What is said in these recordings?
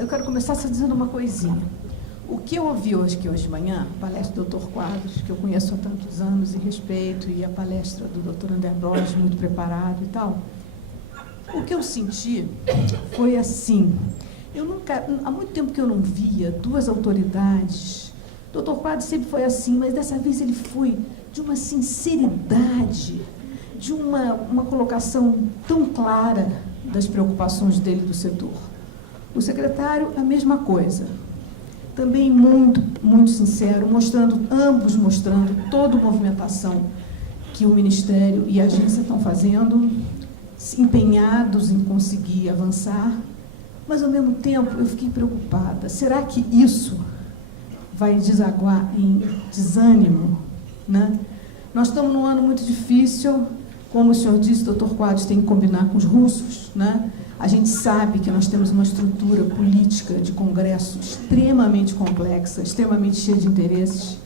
eu quero começar só dizendo uma coisinha. O que eu ouvi hoje de manhã, a palestra do Dr. Quadros, que eu conheço há tantos anos e respeito, e a palestra do Dr. André Bros, muito preparado e tal, o que eu senti foi assim, há muito tempo que eu não via duas autoridades. O Dr. Quadros sempre foi assim, mas dessa vez ele foi de uma sinceridade, de uma colocação tão clara das preocupações dele do setor. O secretário, a mesma coisa. Também muito, muito sincero, ambos mostrando toda a movimentação que o Ministério e a agência estão fazendo, empenhados em conseguir avançar, mas, ao mesmo tempo, eu fiquei preocupada. Será que isso vai desaguar em desânimo, né? Nós estamos num ano muito difícil, como o senhor disse, o Dr. Quadros tem que combinar com os russos, né? A gente sabe que nós temos uma estrutura política de Congresso extremamente complexa, extremamente cheia de interesses,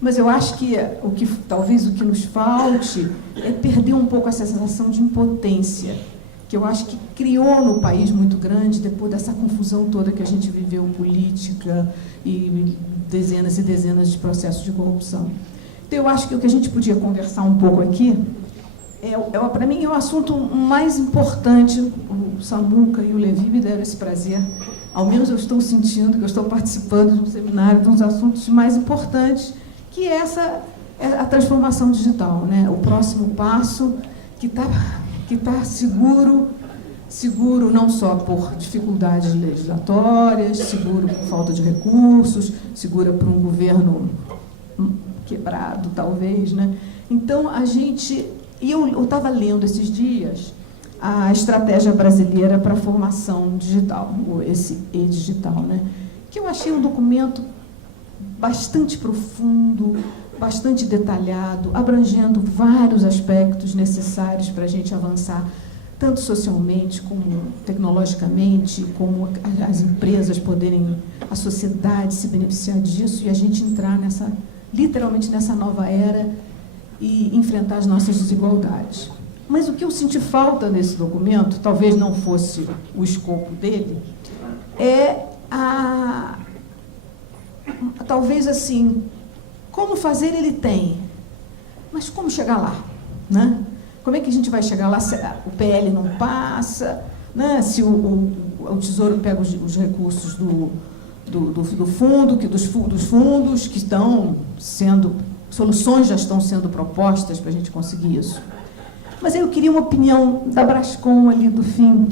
mas eu acho que talvez o que nos falte é perder um pouco essa sensação de impotência, que eu acho que criou no país muito grande, depois dessa confusão toda que a gente viveu, política e dezenas e dezenas de processos de corrupção. Então, eu acho que o que a gente podia conversar um pouco aqui, para mim, é o assunto mais importante. O Samuca e o Levi me deram esse prazer, ao menos eu estou sentindo que eu estou participando de um seminário de um dos assuntos mais importantes, que é a transformação digital, né? O próximo passo que está seguro não só por dificuldades legislatórias, seguro por falta de recursos, segura por um governo quebrado, talvez, né? Então, eu estava lendo esses dias a estratégia brasileira para a formação digital, esse e-digital, né? Que eu achei um documento bastante profundo, bastante detalhado, abrangendo vários aspectos necessários para a gente avançar, tanto socialmente como tecnologicamente, como as empresas poderem, a sociedade se beneficiar disso e a gente entrar literalmente nessa nova era e enfrentar as nossas desigualdades. Mas o que eu senti falta nesse documento, talvez não fosse o escopo dele, é talvez assim, como fazer ele tem, mas como chegar lá, né? Como é que a gente vai chegar lá se o PL não passa, né? Se o Tesouro pega os recursos do fundo, dos fundos que estão sendo, soluções já estão sendo propostas para a gente conseguir isso. Mas eu queria uma opinião da Brascom ali do fim,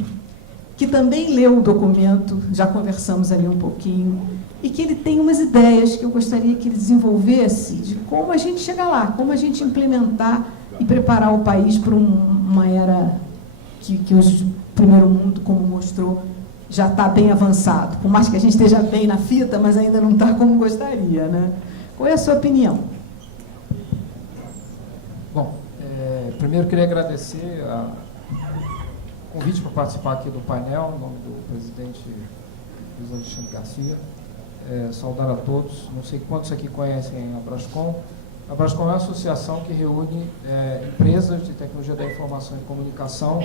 que também leu o documento, já conversamos ali um pouquinho, e que ele tem umas ideias que eu gostaria que ele desenvolvesse de como a gente chegar lá, como a gente implementar e preparar o país para uma era que o primeiro mundo, como mostrou, já está bem avançado. Por mais que a gente esteja bem na fita, mas ainda não está como gostaria, né? Qual é a sua opinião? Bom, primeiro queria agradecer o convite para participar aqui do painel, em nome do presidente Luiz Alexandre Garcia. Saudar a todos. Não sei quantos aqui conhecem a Brascom. A Brascom é uma associação que reúne empresas de tecnologia da informação e comunicação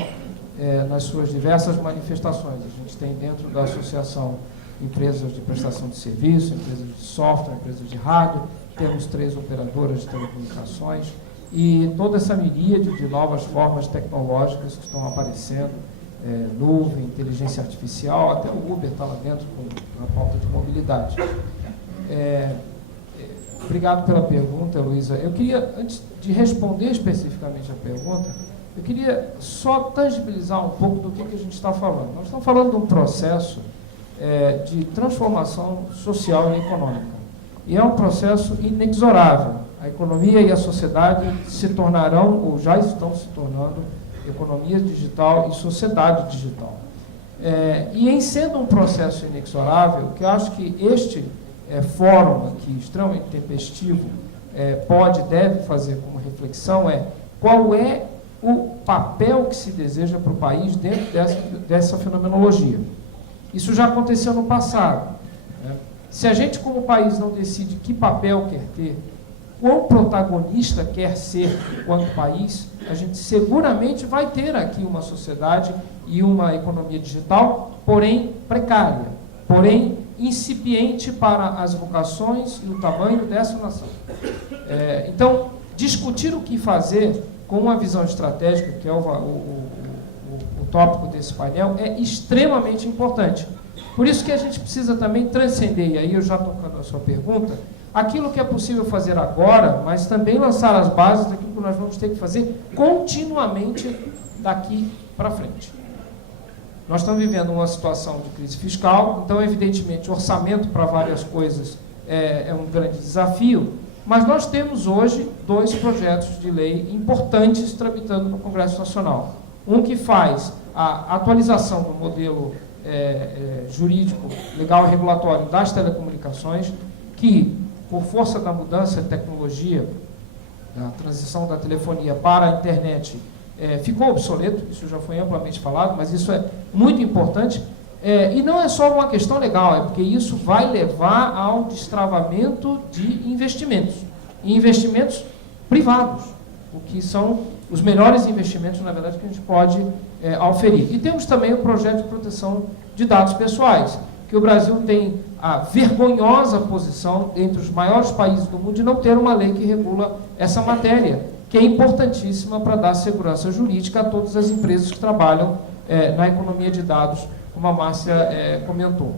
nas suas diversas manifestações. A gente tem dentro da associação empresas de prestação de serviço, empresas de software, empresas de rádio, temos 3 operadoras de telecomunicações e toda essa miríade de novas formas tecnológicas que estão aparecendo, nuvem, inteligência artificial, até o Uber está lá dentro com a pauta de mobilidade. Obrigado pela pergunta, Luísa. Eu queria, antes de responder especificamente a pergunta, eu queria só tangibilizar um pouco do que a gente está falando. Nós estamos falando de um processo de transformação social e econômica. E é um processo inexorável. A economia e a sociedade se tornarão, ou já estão se tornando, economia digital e sociedade digital. E em sendo um processo inexorável, que eu acho que este fórum aqui, extremamente tempestivo, deve fazer como reflexão qual é o papel que se deseja para o país dentro dessa fenomenologia. Isso já aconteceu no passado, né? Se a gente, como país, não decide que papel quer ter, quão protagonista quer ser enquanto país, a gente seguramente vai ter aqui uma sociedade e uma economia digital, porém precária, porém incipiente para as vocações e o tamanho dessa nação. Então, discutir o que fazer com uma visão estratégica, que é o tópico desse painel, é extremamente importante. Por isso que a gente precisa também transcender, e aí eu já tocando a sua pergunta, aquilo que é possível fazer agora, mas também lançar as bases daquilo que nós vamos ter que fazer continuamente daqui para frente. Nós estamos vivendo uma situação de crise fiscal, então, evidentemente, orçamento para várias coisas é um grande desafio, mas nós temos hoje 2 projetos de lei importantes tramitando no Congresso Nacional. Um que faz a atualização do modelo jurídico, legal e regulatório das telecomunicações, que, por força da mudança de tecnologia, da transição da telefonia para a internet, ficou obsoleto, isso já foi amplamente falado, mas isso é muito importante, e não é só uma questão legal, é porque isso vai levar ao destravamento de investimentos, e investimentos privados, o que são os melhores investimentos, na verdade, que a gente pode auferir. E temos também o projeto de proteção de dados pessoais, que o Brasil tem a vergonhosa posição, entre os maiores países do mundo, de não ter uma lei que regula essa matéria, que é importantíssima para dar segurança jurídica a todas as empresas que trabalham na economia de dados, como a Márcia comentou.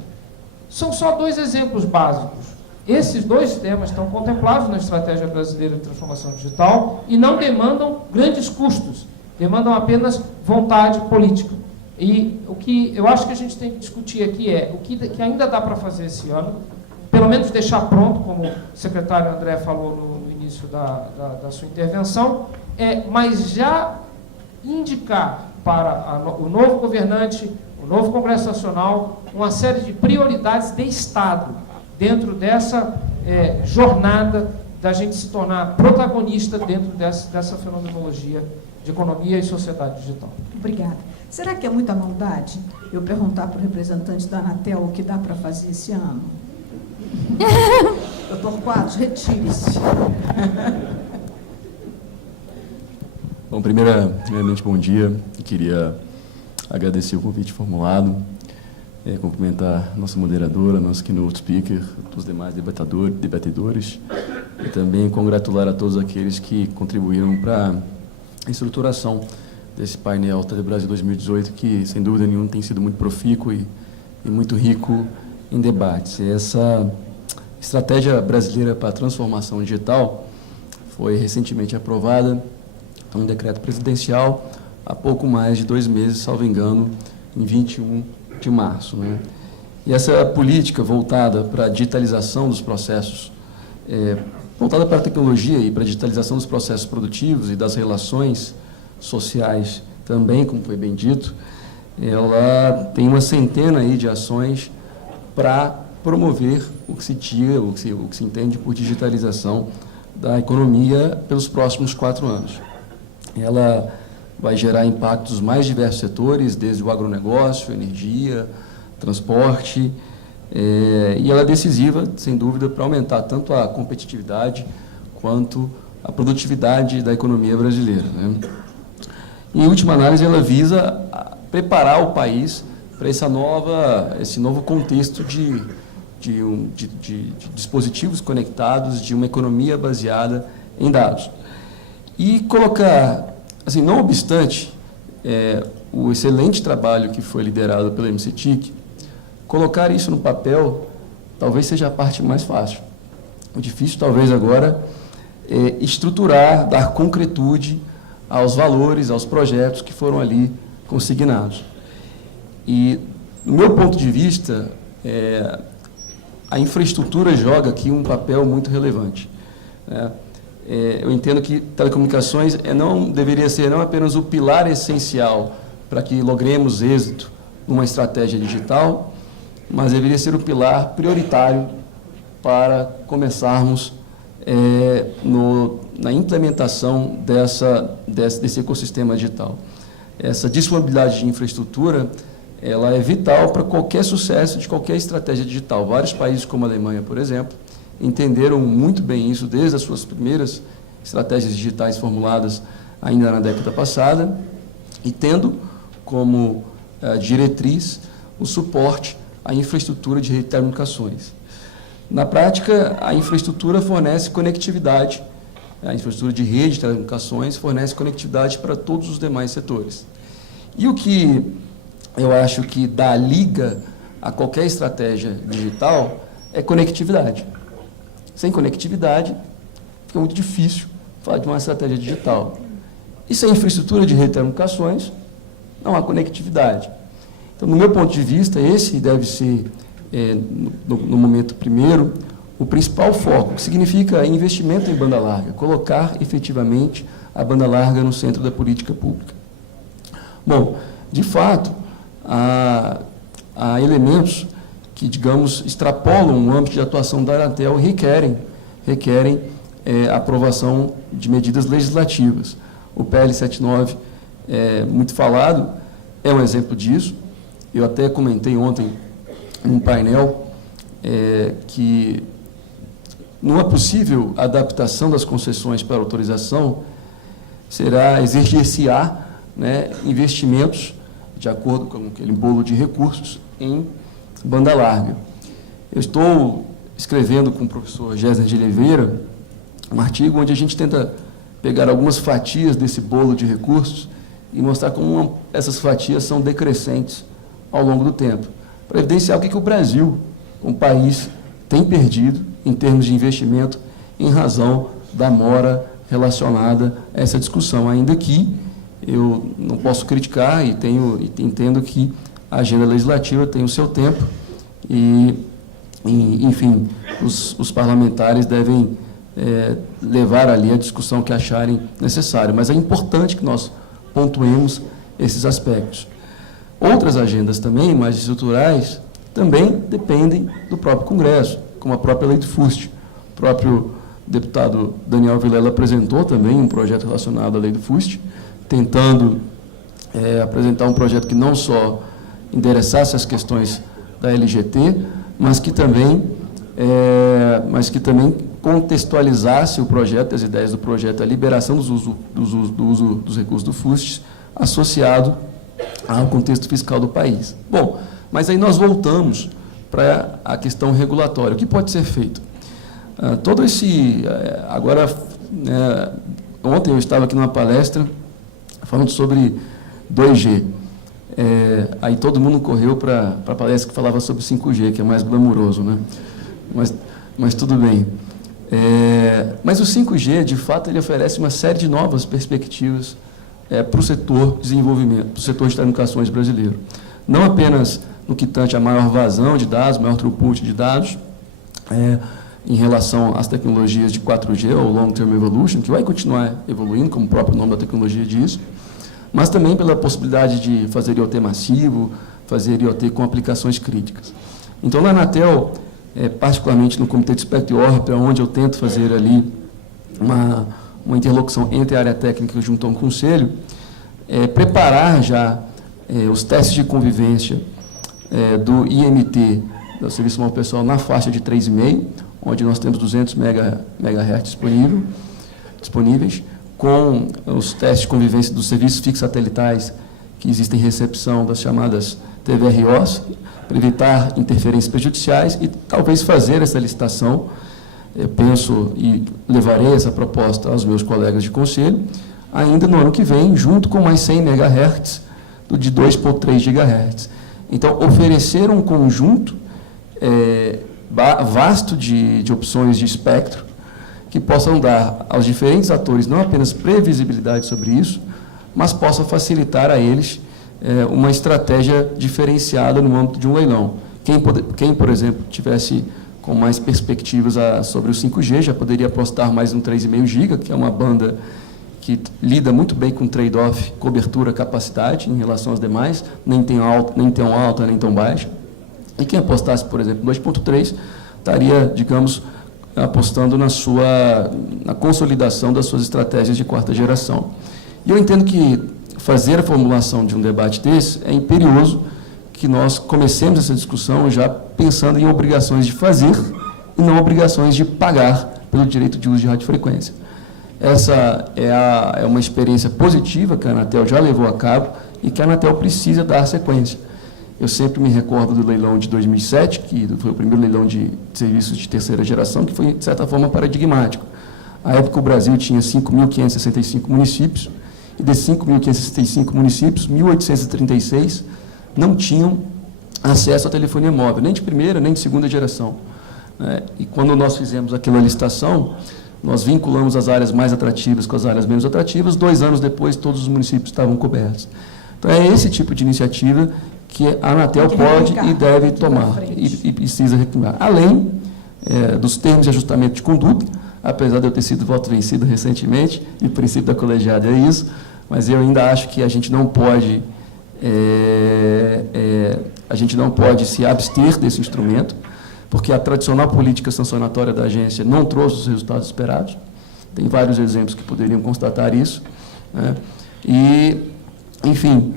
São só 2 exemplos básicos. Esses 2 temas estão contemplados na Estratégia Brasileira de Transformação Digital e não demandam grandes custos, demandam apenas vontade política. E o que eu acho que a gente tem que discutir aqui é o que ainda dá para fazer esse ano, pelo menos deixar pronto, como o secretário André falou no início da sua intervenção, mas já indicar para o novo governante, o novo Congresso Nacional, uma série de prioridades de Estado, dentro dessa jornada da gente se tornar protagonista dentro dessa fenomenologia de economia e sociedade digital. Obrigada. Será que é muita maldade eu perguntar para o representante da Anatel o que dá para fazer esse ano? Doutor Quadros, retire-se. Bom, primeiramente, bom dia. Eu queria agradecer o convite formulado, cumprimentar a nossa moderadora, nosso keynote speaker, os demais debatedores, e também congratular a todos aqueles que contribuíram para a estruturação desse painel Tele Brasil 2018, que, sem dúvida nenhuma, tem sido muito profícuo e muito rico em debates. Essa Estratégia Brasileira para a Transformação Digital foi recentemente aprovada em um decreto presidencial há pouco mais de 2 meses, salvo engano, em 21 de março. Né? E essa política voltada para a digitalização dos processos, voltada para a tecnologia e para a digitalização dos processos produtivos e das relações sociais também, como foi bem dito, ela tem uma centena aí de ações para promover o que se entende por digitalização da economia pelos próximos 4 anos. Ela vai gerar impactos nos mais diversos setores, desde o agronegócio, energia, transporte, e ela é decisiva, sem dúvida, para aumentar tanto a competitividade quanto a produtividade da economia brasileira. Né? Em última análise, ela visa preparar o país para esse novo contexto de dispositivos conectados, de uma economia baseada em dados. E colocar, assim, não obstante o excelente trabalho que foi liderado pela MCTIC, colocar isso no papel talvez seja a parte mais fácil. O difícil, talvez, agora, é estruturar, dar concretude aos valores, aos projetos que foram ali consignados. E, no meu ponto de vista, a infraestrutura joga aqui um papel muito relevante. Né? Eu entendo que telecomunicações deveria ser não apenas o pilar essencial para que logremos êxito numa estratégia digital, mas deveria ser o pilar prioritário para começarmos na implementação desse ecossistema digital. Essa disponibilidade de infraestrutura ela é vital para qualquer sucesso de qualquer estratégia digital. Vários países, como a Alemanha, por exemplo, entenderam muito bem isso desde as suas primeiras estratégias digitais formuladas ainda na década passada e tendo como diretriz o suporte a infraestrutura de rede de telecomunicações. Na prática, a infraestrutura fornece conectividade, a infraestrutura de rede de telecomunicações fornece conectividade para todos os demais setores. E o que eu acho que dá liga a qualquer estratégia digital é conectividade. Sem conectividade, fica muito difícil falar de uma estratégia digital. E sem infraestrutura de rede de telecomunicações, não há conectividade. Então, no meu ponto de vista, esse deve ser, no momento primeiro, o principal foco, que significa investimento em banda larga, colocar efetivamente a banda larga no centro da política pública. Bom, de fato, há elementos que, digamos, extrapolam o âmbito de atuação da Anatel e requerem a aprovação de medidas legislativas. O PL 79, muito falado, é um exemplo disso. Eu até comentei ontem num painel que, numa possível adaptação das concessões para autorização, exigir-se-á, né, investimentos de acordo com aquele bolo de recursos em banda larga. Eu estou escrevendo com o professor Gésner de Oliveira um artigo onde a gente tenta pegar algumas fatias desse bolo de recursos e mostrar como essas fatias são decrescentes ao longo do tempo, para evidenciar o que o Brasil, um país, tem perdido em termos de investimento em razão da mora relacionada a essa discussão, ainda que eu não posso criticar e entendo que a agenda legislativa tem o seu tempo e enfim, os parlamentares devem levar ali a discussão que acharem necessário, mas é importante que nós pontuemos esses aspectos. Outras agendas também, mais estruturais, também dependem do próprio Congresso, como a própria lei do FUST. O próprio deputado Daniel Vilela apresentou também um projeto relacionado à lei do FUST, tentando apresentar um projeto que não só endereçasse as questões da LGT, mas que também contextualizasse o projeto, as ideias do projeto, a liberação do uso dos recursos do FUST, associado ao contexto fiscal do país. Bom, mas aí nós voltamos para a questão regulatória. O que pode ser feito? Ontem eu estava aqui numa palestra falando sobre 2G. Aí todo mundo correu para a palestra que falava sobre 5G, que é mais glamuroso, né? Mas tudo bem. Mas o 5G, de fato, ele oferece uma série de novas perspectivas para o setor de desenvolvimento, para o setor de telecomunicações brasileiro. Não apenas no que tange a maior vazão de dados, maior throughput de dados, em relação às tecnologias de 4G, ou Long Term Evolution, que vai continuar evoluindo, como o próprio nome da tecnologia diz, mas também pela possibilidade de fazer IoT massivo, fazer IoT com aplicações críticas. Então, na Anatel, particularmente no Comitê de Espectro e Órbita, onde eu tento fazer ali uma interlocução entre a área técnica junto ao conselho, preparar já os testes de convivência do IMT, do Serviço Móvel Pessoal, na faixa de 3,5, onde nós temos 200 MHz disponíveis, com os testes de convivência dos serviços fixos satelitais que existem em recepção das chamadas TVROs, para evitar interferências prejudiciais e talvez fazer essa licitação. Eu penso e levarei essa proposta aos meus colegas de conselho, ainda no ano que vem, junto com mais 100 MHz de 2,3 GHz. Então, oferecer um conjunto vasto de opções de espectro que possam dar aos diferentes atores não apenas previsibilidade sobre isso, mas possa facilitar a eles uma estratégia diferenciada no âmbito de um leilão. Quem, por exemplo, tivesse com mais perspectivas sobre o 5G, já poderia apostar mais no 3,5 GB, que é uma banda que lida muito bem com trade-off, cobertura, capacidade, em relação às demais, nem tão alta, nem tão baixa. E quem apostasse, por exemplo, no 2,3, estaria, digamos, apostando na consolidação das suas estratégias de quarta geração. E eu entendo que fazer a formulação de um debate desse é imperioso que nós comecemos essa discussão já pensando em obrigações de fazer e não obrigações de pagar pelo direito de uso de radiofrequência. Essa é uma experiência positiva que a Anatel já levou a cabo e que a Anatel precisa dar sequência. Eu sempre me recordo do leilão de 2007, que foi o primeiro leilão de serviços de terceira geração, que foi, de certa forma, paradigmático. À época, o Brasil tinha 5.565 municípios, e desses 5.565 municípios, 1.836 não tinham acesso à telefonia móvel, nem de primeira, nem de segunda geração. E quando nós fizemos aquela licitação, nós vinculamos as áreas mais atrativas com as áreas menos atrativas, 2 anos depois, todos os municípios estavam cobertos. Então, é esse tipo de iniciativa que a Anatel pode e deve tomar, e precisa reclamar. Além dos termos de ajustamento de conduta, apesar de eu ter sido voto vencido recentemente, e o princípio da colegiada é isso, mas eu ainda acho que a gente não pode se abster desse instrumento, porque a tradicional política sancionatória da agência não trouxe os resultados esperados. Tem vários exemplos que poderiam constatar isso. E, enfim,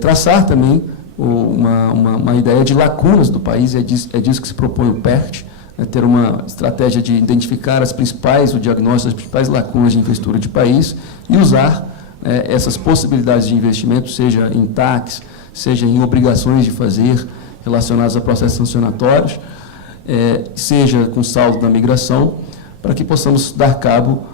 traçar também uma ideia de lacunas do país, é disso que se propõe o PERT, ter uma estratégia de identificar o diagnóstico das principais lacunas de infraestrutura de país e usar essas possibilidades de investimento, seja em TACs, seja em obrigações de fazer relacionadas a processos sancionatórios, seja com saldo da migração, para que possamos dar cabo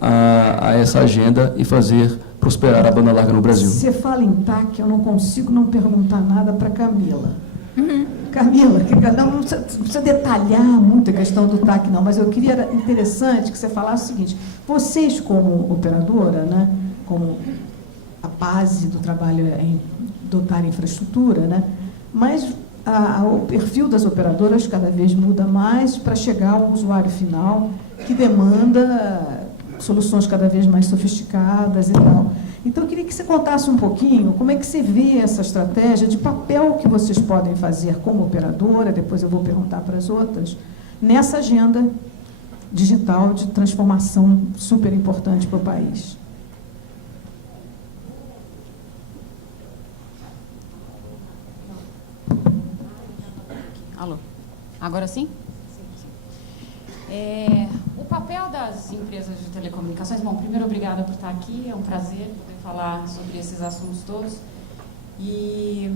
a essa agenda e fazer prosperar a banda larga no Brasil. Você fala em TAC, eu não consigo não perguntar nada para Camila. Camila, não precisa detalhar muito a questão do TAC, não, mas eu queria, era interessante que você falasse o seguinte: vocês, como operadora, como a base do trabalho é em dotar infraestrutura, mas o perfil das operadoras cada vez muda mais para chegar ao usuário final, que demanda soluções cada vez mais sofisticadas e tal. Então, eu queria que você contasse um pouquinho como é que você vê essa estratégia de papel que vocês podem fazer como operadora, depois eu vou perguntar para as outras, nessa agenda digital de transformação super importante para o país. Alô? Agora sim? O papel das empresas de telecomunicações... Bom, primeiro, obrigada por estar aqui. É um prazer poder falar sobre esses assuntos todos. E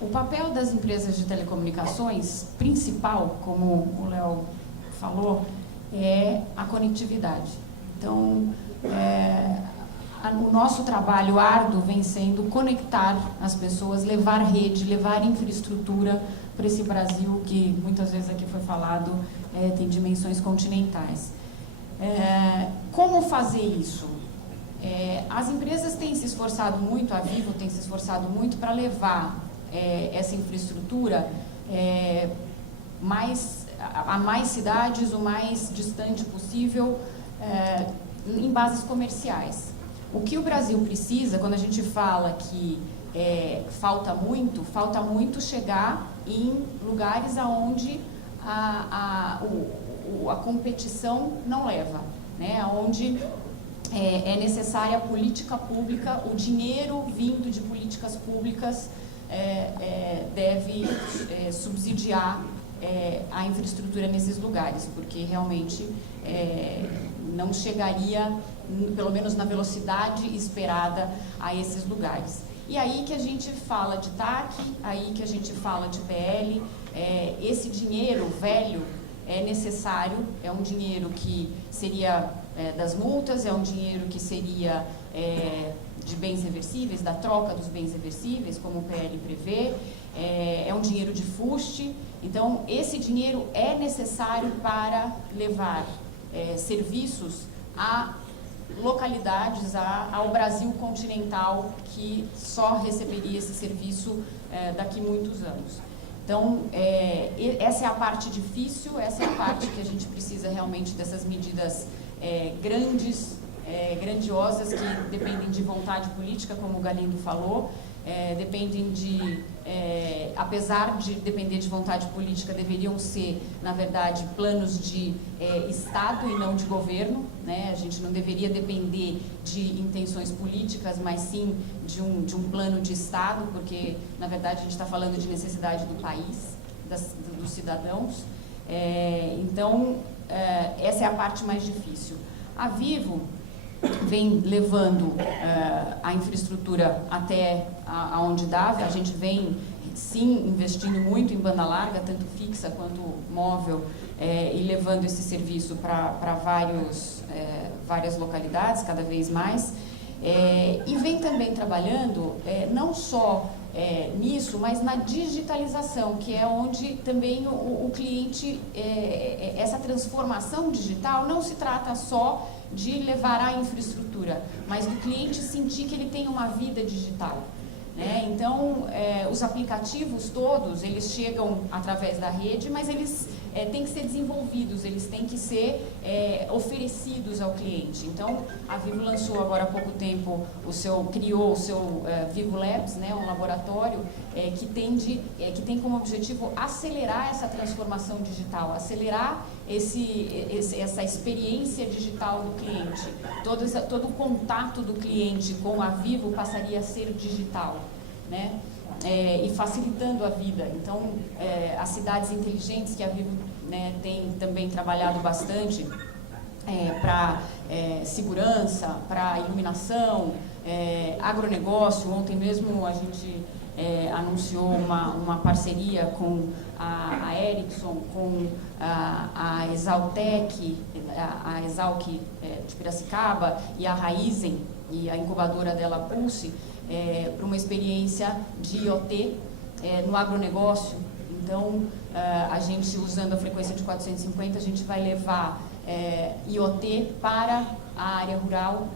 o papel das empresas de telecomunicações principal, como o Léo falou, é a conectividade. Então, o nosso trabalho árduo vem sendo conectar as pessoas, levar rede, levar infraestrutura para esse Brasil que, muitas vezes aqui foi falado, tem dimensões continentais. Como fazer isso? As empresas têm se esforçado muito, a Vivo tem se esforçado muito para levar essa infraestrutura a mais cidades, o mais distante possível, em bases comerciais. O que o Brasil precisa, quando a gente fala que falta muito chegar em lugares aonde a competição não leva, onde é necessária a política pública, o dinheiro vindo de políticas públicas deve subsidiar a infraestrutura nesses lugares, porque realmente não chegaria, pelo menos na velocidade esperada, a esses lugares. E aí que a gente fala de TAC, aí que a gente fala de PL, esse dinheiro velho é necessário, é um dinheiro que seria das multas, é um dinheiro que seria de bens reversíveis, da troca dos bens reversíveis, como o PL prevê, é um dinheiro de fuste. Então, esse dinheiro é necessário para levar serviços a localidades, ao Brasil continental, que só receberia esse serviço daqui a muitos anos. Então, essa é a parte difícil, essa é a parte que a gente precisa realmente dessas medidas grandiosas, que dependem de vontade política, como o Galindo falou, dependem apesar de depender de vontade política, deveriam ser, na verdade, planos de Estado e não de governo, A gente não deveria depender de intenções políticas, mas sim de um plano de Estado, porque, na verdade, a gente está falando de necessidade do país, dos cidadãos. Então, essa é a parte mais difícil. A Vivo vem levando a infraestrutura até aonde dá. A gente vem, sim, investindo muito em banda larga, tanto fixa quanto móvel, e levando esse serviço para várias localidades, cada vez mais. E vem também trabalhando não só nisso, mas na digitalização, que é onde também o cliente, essa transformação digital não se trata só de levar a infraestrutura, mas do cliente sentir que ele tem uma vida digital. Então, os aplicativos todos, eles chegam através da rede, mas eles têm que ser desenvolvidos, eles têm que ser oferecidos ao cliente. Então, a Vivo lançou agora há pouco tempo, criou o seu Vivo Labs, um laboratório que tem como objetivo acelerar essa transformação digital, acelerar essa experiência digital do cliente. Todo o contato do cliente com a Vivo passaria a ser digital, e facilitando a vida. Então, as cidades inteligentes que a Vivo tem também trabalhado bastante para segurança, para iluminação, agronegócio. Ontem mesmo a gente anunciou uma parceria com a Ericsson, com a Exaltec, a Exalc de Piracicaba e a Raizen, e a incubadora dela, Pulse, para uma experiência de IoT no agronegócio. Então, a gente, usando a frequência de 450, a gente vai levar IoT para a área rural.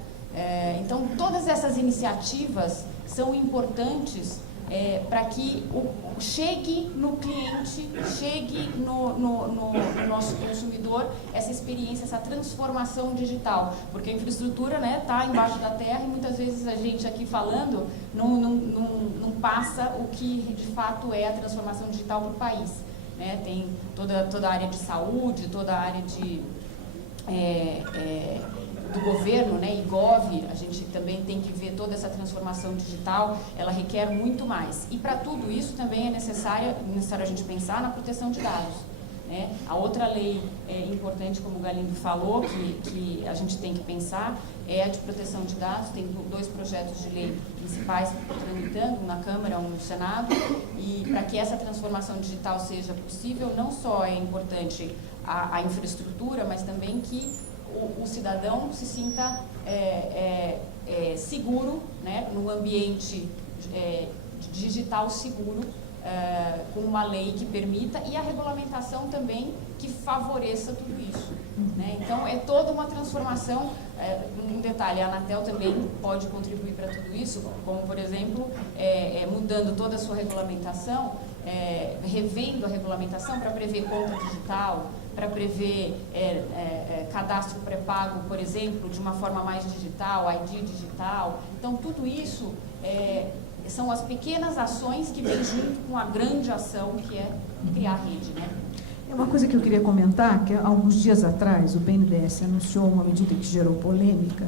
Então, todas essas iniciativas são importantes para que chegue no cliente, chegue no nosso consumidor essa experiência, essa transformação digital, porque a infraestrutura está embaixo da terra e muitas vezes a gente aqui falando não passa o que de fato é a transformação digital para o país. Tem toda a área de saúde, toda a área do governo, IGOV, a gente também tem que ver toda essa transformação digital, ela requer muito mais. E para tudo isso também é necessário a gente pensar na proteção de dados. A outra lei importante, como o Galindo falou, que a gente tem que pensar, é a de proteção de dados. Tem 2 projetos de lei principais tramitando, na Câmara, um no Senado, e para que essa transformação digital seja possível, não só é importante a infraestrutura, mas também que o cidadão se sinta seguro, num ambiente digital seguro, com uma lei que permita e a regulamentação também que favoreça tudo isso. Então, é toda uma transformação. Um detalhe, a Anatel também pode contribuir para tudo isso, como, por exemplo, mudando toda a sua regulamentação, revendo a regulamentação para prever conta digital, para prever cadastro pré-pago, por exemplo, de uma forma mais digital, ID digital. Então, tudo isso são as pequenas ações que vêm junto com a grande ação, que é criar rede. É uma coisa que eu queria comentar, que há alguns dias atrás o BNDES anunciou uma medida que gerou polêmica.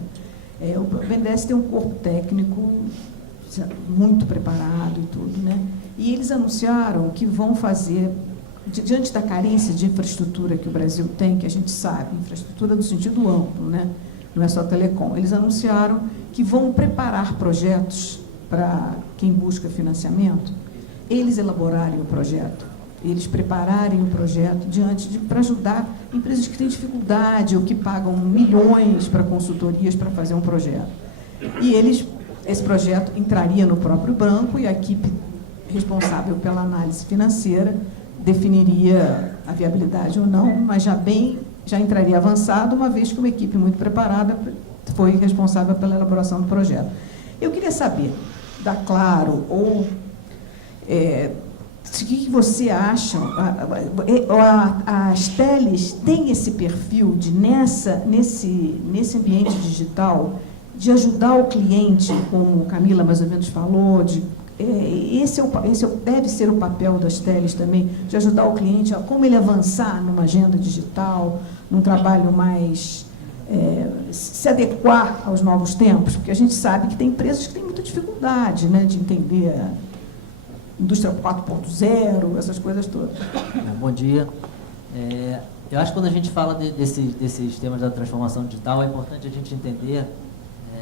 O BNDES tem um corpo técnico muito preparado e tudo, E eles anunciaram que vão fazer, diante da carência de infraestrutura que o Brasil tem, que a gente sabe, infraestrutura no sentido amplo, não é só telecom, eles anunciaram que vão preparar projetos para quem busca financiamento, eles elaborarem o projeto, eles prepararem o projeto para ajudar empresas que têm dificuldade ou que pagam milhões para consultorias para fazer um projeto. E esse projeto entraria no próprio banco e a equipe responsável pela análise financeira definiria a viabilidade ou não, mas já entraria avançado, uma vez que uma equipe muito preparada foi responsável pela elaboração do projeto. Eu queria saber, da Claro, ou o que você acha, as teles têm esse perfil de, nesse ambiente digital, de ajudar o cliente, como Camila mais ou menos falou, esse deve ser o papel das teles também, de ajudar o cliente a como ele avançar numa agenda digital, num trabalho mais se adequar aos novos tempos, porque a gente sabe que tem empresas que têm muita dificuldade de entender a indústria 4.0, essas coisas todas. Bom dia. Eu acho que quando a gente fala desses temas da transformação digital, é importante a gente entender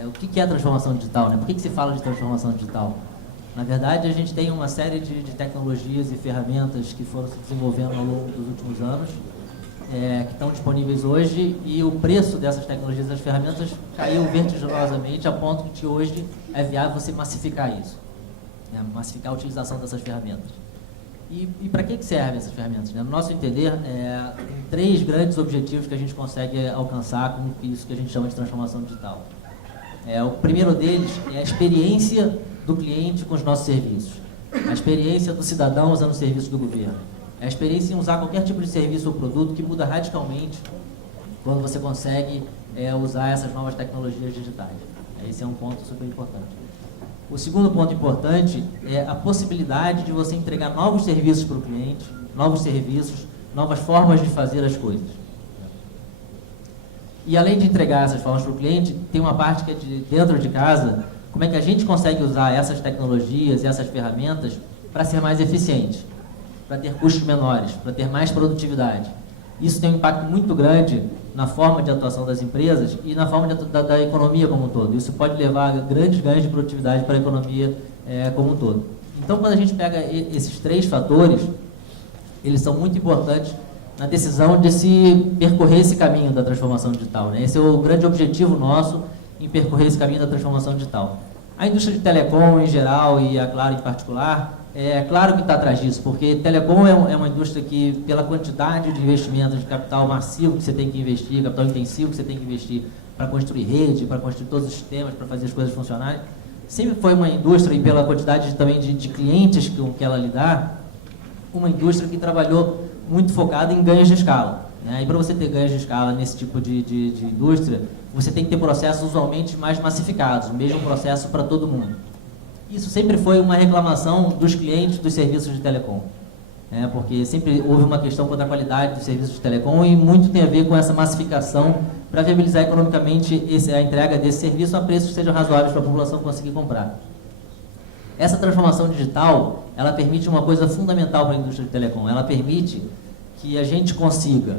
o que é a transformação digital, Por que se fala de transformação digital? Na verdade, a gente tem uma série de tecnologias e ferramentas que foram se desenvolvendo ao longo dos últimos anos, que estão disponíveis hoje, e o preço dessas tecnologias e das ferramentas caiu vertiginosamente a ponto de que hoje é viável você massificar isso, né? Massificar a utilização dessas ferramentas. E para que servem essas ferramentas, né? No nosso entender, tem 3 grandes objetivos que a gente consegue alcançar com isso que a gente chama de transformação digital. O primeiro deles é a experiência do cliente com os nossos serviços, a experiência do cidadão usando os serviços do governo, a experiência em usar qualquer tipo de serviço ou produto que muda radicalmente quando você consegue usar essas novas tecnologias digitais. Esse é um ponto super importante. O segundo ponto importante é a possibilidade de você entregar novos serviços para o cliente, novos serviços, novas formas de fazer as coisas. E além de entregar essas formas para o cliente, tem uma parte que é de dentro de casa, como é que a gente consegue usar essas tecnologias e essas ferramentas para ser mais eficiente, para ter custos menores, para ter mais produtividade. Isso tem um impacto muito grande na forma de atuação das empresas e na forma da economia como um todo. Isso pode levar a grandes ganhos de produtividade para a economia como um todo. Então, quando a gente pega esses 3 fatores, eles são muito importantes na decisão de se percorrer esse caminho da transformação digital, né? Esse é o grande objetivo nosso em percorrer esse caminho da transformação digital. A indústria de telecom em geral e a Claro em particular, claro que está atrás disso, porque telecom é uma indústria que, pela quantidade de investimentos de capital massivo que você tem que investir, capital intensivo que você tem que investir para construir rede, para construir todos os sistemas, para fazer as coisas funcionarem, sempre foi uma indústria, e pela quantidade também de clientes com que ela lidar, uma indústria que trabalhou muito focada em ganhos de escala, né? E para você ter ganhos de escala nesse tipo de indústria, você tem que ter processos usualmente mais massificados, o mesmo processo para todo mundo. Isso sempre foi uma reclamação dos clientes dos serviços de telecom, né? Porque sempre houve uma questão quanto à qualidade dos serviços de telecom e muito tem a ver com essa massificação para viabilizar economicamente a entrega desse serviço a preços que sejam razoáveis para a população conseguir comprar. Essa transformação digital, ela permite uma coisa fundamental para a indústria de telecom. Ela permite que a gente consiga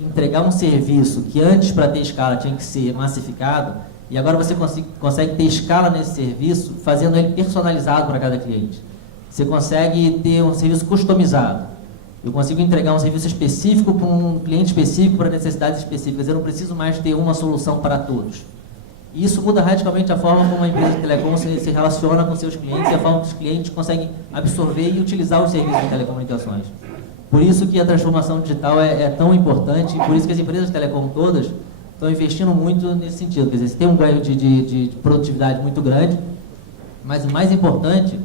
entregar um serviço que antes, para ter escala, tinha que ser massificado, e agora você consegue ter escala nesse serviço, fazendo ele personalizado para cada cliente. Você consegue ter um serviço customizado. Eu consigo entregar um serviço específico para um cliente específico, para necessidades específicas. Eu não preciso mais ter uma solução para todos. E isso muda radicalmente a forma como a empresa de telecom se relaciona com seus clientes e a forma que os clientes conseguem absorver e utilizar os serviços de telecomunicações. Por isso que a transformação digital é tão importante, e por isso que as empresas de telecom todas estão investindo muito nesse sentido. Quer dizer, você tem um ganho de produtividade muito grande, mas o mais importante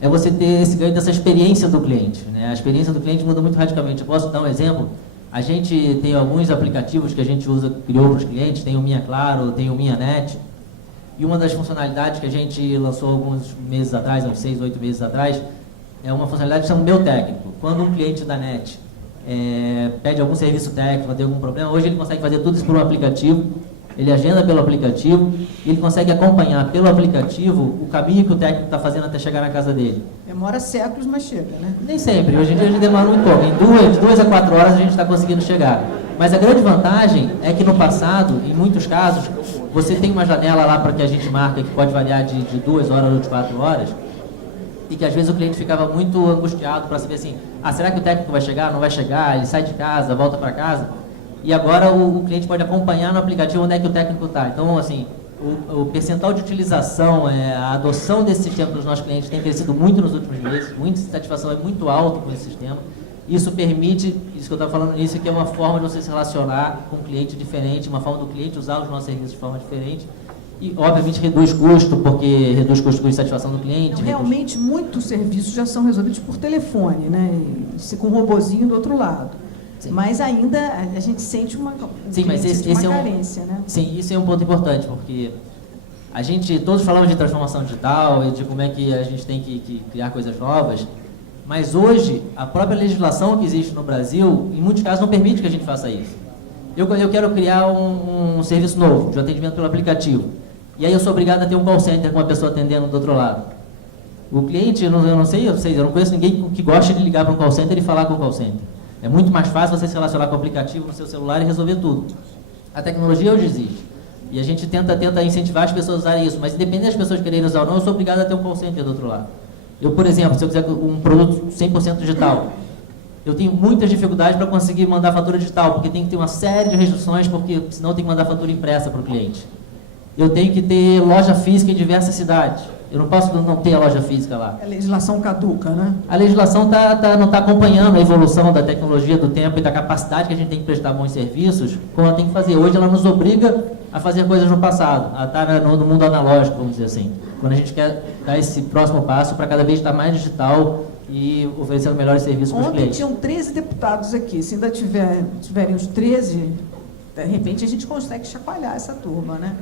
é você ter esse ganho dessa experiência do cliente, né? A experiência do cliente muda muito radicalmente. Eu posso dar um exemplo? A gente tem alguns aplicativos que a gente criou para os clientes, tem o Minha Claro, tem o Minha Net, e uma das funcionalidades que a gente lançou alguns meses atrás, uns 6, 8 meses atrás, é uma funcionalidade que chama Meu Técnico. Quando um cliente da NET pede algum serviço técnico, tem algum problema, hoje ele consegue fazer tudo isso por um aplicativo, ele agenda pelo aplicativo e ele consegue acompanhar pelo aplicativo o caminho que o técnico está fazendo até chegar na casa dele. Demora séculos, mas chega, né? Nem sempre. Hoje em dia a gente demora muito pouco. Em 2 a 4 horas a gente está conseguindo chegar. Mas a grande vantagem é que no passado, em muitos casos, você tem uma janela lá para que a gente marca que pode variar de 2 horas ou de 4 horas, e que às vezes o cliente ficava muito angustiado para saber assim, será que o técnico vai chegar? Não vai chegar? Ele sai de casa, volta para casa? E agora o cliente pode acompanhar no aplicativo onde é que o técnico está. Então, assim, o percentual de utilização, a adoção desse sistema para os nossos clientes tem crescido muito nos últimos meses, muita satisfação é muito alta com esse sistema. Isso permite, isso que eu estava falando nisso, que é uma forma de você se relacionar com um cliente diferente, uma forma do cliente usar os nossos serviços de forma diferente. E, obviamente, reduz custo, porque reduz custo de satisfação do cliente. Não, realmente, muitos serviços já são resolvidos por telefone, né? Com um robozinho do outro lado. Sim. Mas ainda a gente sente uma carência, né? Sim, isso é um ponto importante, porque todos falamos de transformação digital e de como é que a gente tem que criar coisas novas, mas hoje a própria legislação que existe no Brasil, em muitos casos, não permite que a gente faça isso. Eu quero criar um serviço novo, de atendimento pelo aplicativo, e aí eu sou obrigado a ter um call center com uma pessoa atendendo do outro lado. O cliente, eu não conheço ninguém que goste de ligar para um call center e falar com o call center. É muito mais fácil você se relacionar com o aplicativo no seu celular e resolver tudo. A tecnologia hoje existe. E a gente tenta incentivar as pessoas a usarem isso. Mas independente das pessoas quererem usar ou não, eu sou obrigado a ter um call center do outro lado. Eu, por exemplo, se eu quiser um produto 100% digital, eu tenho muitas dificuldades para conseguir mandar fatura digital, porque tem que ter uma série de restrições, porque senão eu tenho que mandar fatura impressa para o cliente. Eu tenho que ter loja física em diversas cidades. Eu não posso não ter a loja física lá. A legislação caduca, né? A legislação não está acompanhando a evolução da tecnologia, do tempo e da capacidade que a gente tem que prestar bons serviços, como ela tem que fazer. Hoje ela nos obriga a fazer coisas no passado, a estar no mundo analógico, vamos dizer assim. Quando a gente quer dar esse próximo passo para cada vez estar mais digital e oferecendo melhores serviços para os Ontem clientes. tinham 13 deputados aqui. Se ainda tiverem os 13, de repente a gente consegue chacoalhar essa turma, né?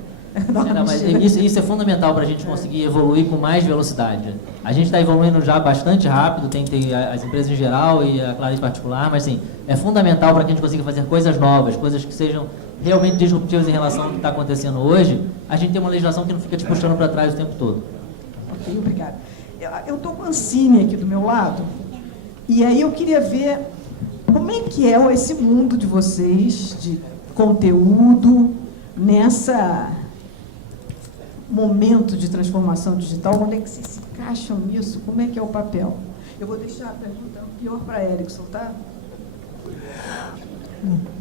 Não, mas isso é fundamental para a gente conseguir evoluir com mais velocidade. A gente está evoluindo já bastante rápido, tem as empresas em geral e a Clara em particular, mas sim, é fundamental para que a gente consiga fazer coisas novas, coisas que sejam realmente disruptivas em relação ao que está acontecendo hoje. A gente tem uma legislação que não fica te puxando para trás o tempo todo. Ok, obrigada. Eu estou com a Ancine aqui do meu lado, e aí eu queria ver como é que é esse mundo de vocês, de conteúdo, nessa momento de transformação digital, onde é que vocês se encaixam nisso? Como é que é o papel? Eu vou deixar a pergunta pior para Erickson, tá?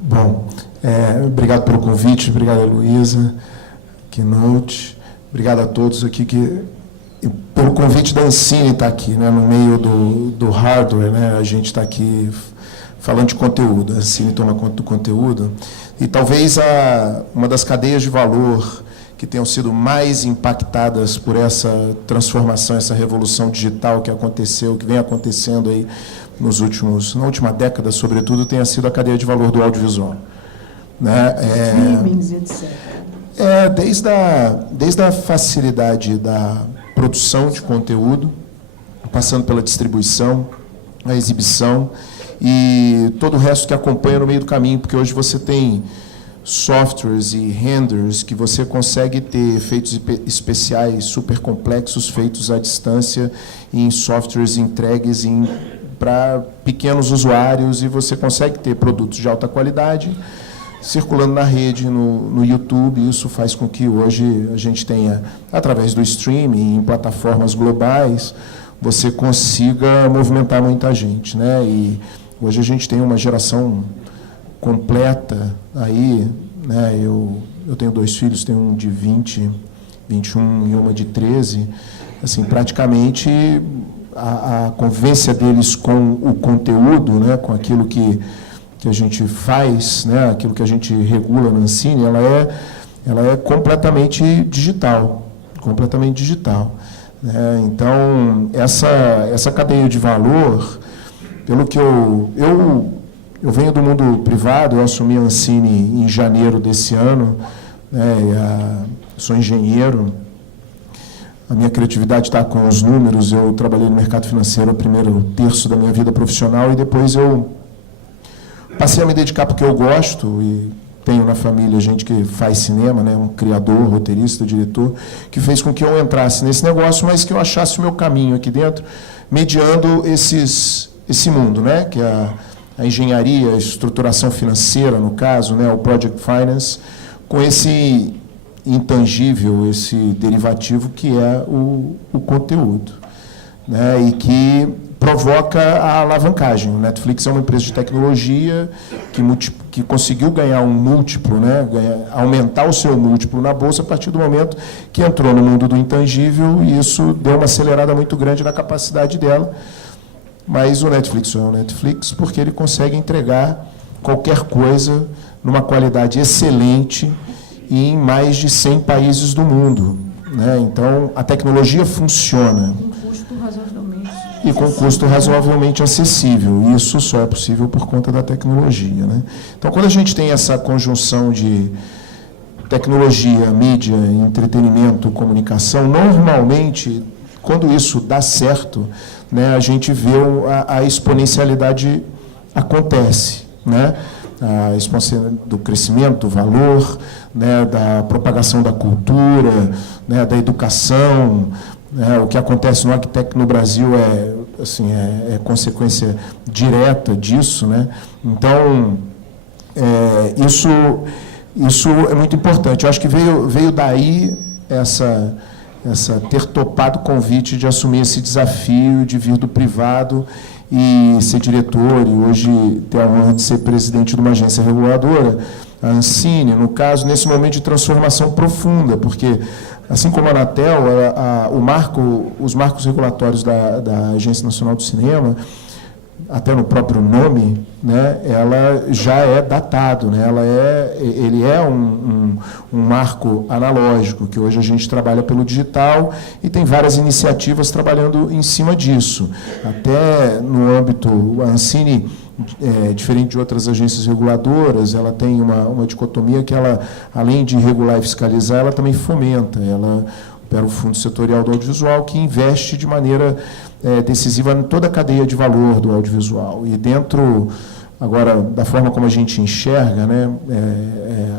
Bom, obrigado pelo convite, obrigado a Luísa, Keynote, obrigado a todos aqui pelo convite da Ancine estar aqui, né, no meio do hardware, né, a gente está aqui falando de conteúdo, a Ancine toma conta do conteúdo, e talvez uma das cadeias de valor que tenham sido mais impactadas por essa transformação, essa revolução digital que aconteceu, que vem acontecendo aí na última década, sobretudo, tenha sido a cadeia de valor do audiovisual. Né? Streamings, etc. Desde a facilidade da produção de conteúdo, passando pela distribuição, a exibição e todo o resto que acompanha no meio do caminho, porque hoje você tem softwares e renders que você consegue ter efeitos especiais super complexos feitos à distância em softwares entregues para pequenos usuários, e você consegue ter produtos de alta qualidade circulando na rede, no YouTube. Isso faz com que hoje a gente tenha, através do streaming, em plataformas globais, você consiga movimentar muita gente, né? E hoje a gente tem uma geração completa aí, né? Eu tenho 2 filhos, tenho um de 20, 21 e uma de 13. Assim, praticamente a convivência deles com o conteúdo, né? Com aquilo que a gente faz, né? Aquilo que a gente regula na Ancine, ela é completamente digital, né? Então, essa cadeia de valor, pelo que eu venho do mundo privado, eu assumi a Ancine em janeiro desse ano, né, sou engenheiro, a minha criatividade está com os números, eu trabalhei no mercado financeiro o primeiro terço da minha vida profissional, e depois eu passei a me dedicar porque eu gosto, e tenho na família gente que faz cinema, né, um criador, roteirista, diretor, que fez com que eu entrasse nesse negócio, mas que eu achasse o meu caminho aqui dentro, mediando esse mundo, né, que é a engenharia, a estruturação financeira, no caso, né, o Project Finance, com esse intangível, esse derivativo que é o conteúdo, né, e que provoca a alavancagem. O Netflix é uma empresa de tecnologia que conseguiu ganhar um múltiplo, né, aumentar o seu múltiplo na Bolsa a partir do momento que entrou no mundo do intangível, e isso deu uma acelerada muito grande na capacidade dela. Mas o Netflix é o Netflix porque ele consegue entregar qualquer coisa numa qualidade excelente e em mais de 100 países do mundo, né? Então, a tecnologia funciona. E com custo razoavelmente acessível. Isso só é possível por conta da tecnologia, né? Então, quando a gente tem essa conjunção de tecnologia, mídia, entretenimento, comunicação, normalmente, quando isso dá certo, né, a gente vê a exponencialidade acontece, né? A expansão do crescimento, do valor, né, da propagação da cultura, né, da educação, né? O que acontece no Agtech no Brasil é consequência direta disso, né? Então, isso é muito importante. Eu acho que veio daí ter topado o convite de assumir esse desafio de vir do privado e ser diretor, e hoje ter a honra de ser presidente de uma agência reguladora, a Ancine, no caso, nesse momento de transformação profunda, porque, assim como a Anatel, os marcos regulatórios da Agência Nacional do Cinema, até no próprio nome, né, ela já é datado, né, ele é um marco analógico, que hoje a gente trabalha pelo digital e tem várias iniciativas trabalhando em cima disso. Até no âmbito, a Ancine, diferente de outras agências reguladoras, ela tem uma dicotomia que ela, além de regular e fiscalizar, ela também fomenta. Ela opera o Fundo Setorial do Audiovisual, que investe de maneira decisiva em toda a cadeia de valor do audiovisual. E dentro, agora, da forma como a gente enxerga, né,